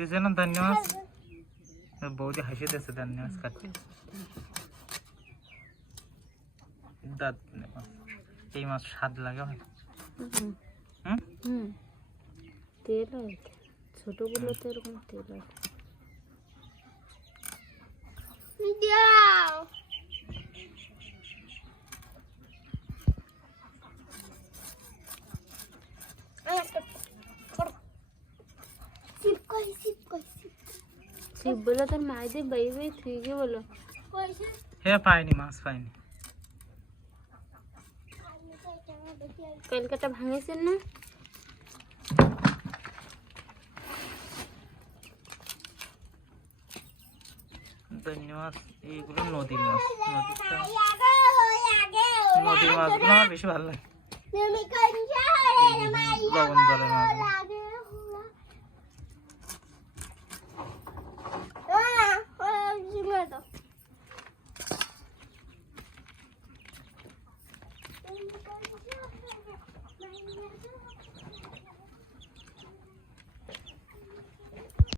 কি যেন ধন্যবাদ বৌদি হাসি দিয়েছে ধন্যবাদ কাটতে দাঁত এই মাছ স্বাদ লাগে হুম তেল ছোটগুলোতে এরকম তেল আছে শিব বলে তোর মায়েদের বাই বাই তুই কি বলো কইছে হে পাইনি মাছ পাইনি কলকাতা ভাঙেছেন না ধন্যবাদ এইগুলো নদীর মাছ নদীর আগে হই আগে নদীর মাছগুলো আমার বেশি ভালো লাগে তুমি কইছে হরে মাই লবণ জলের মাছ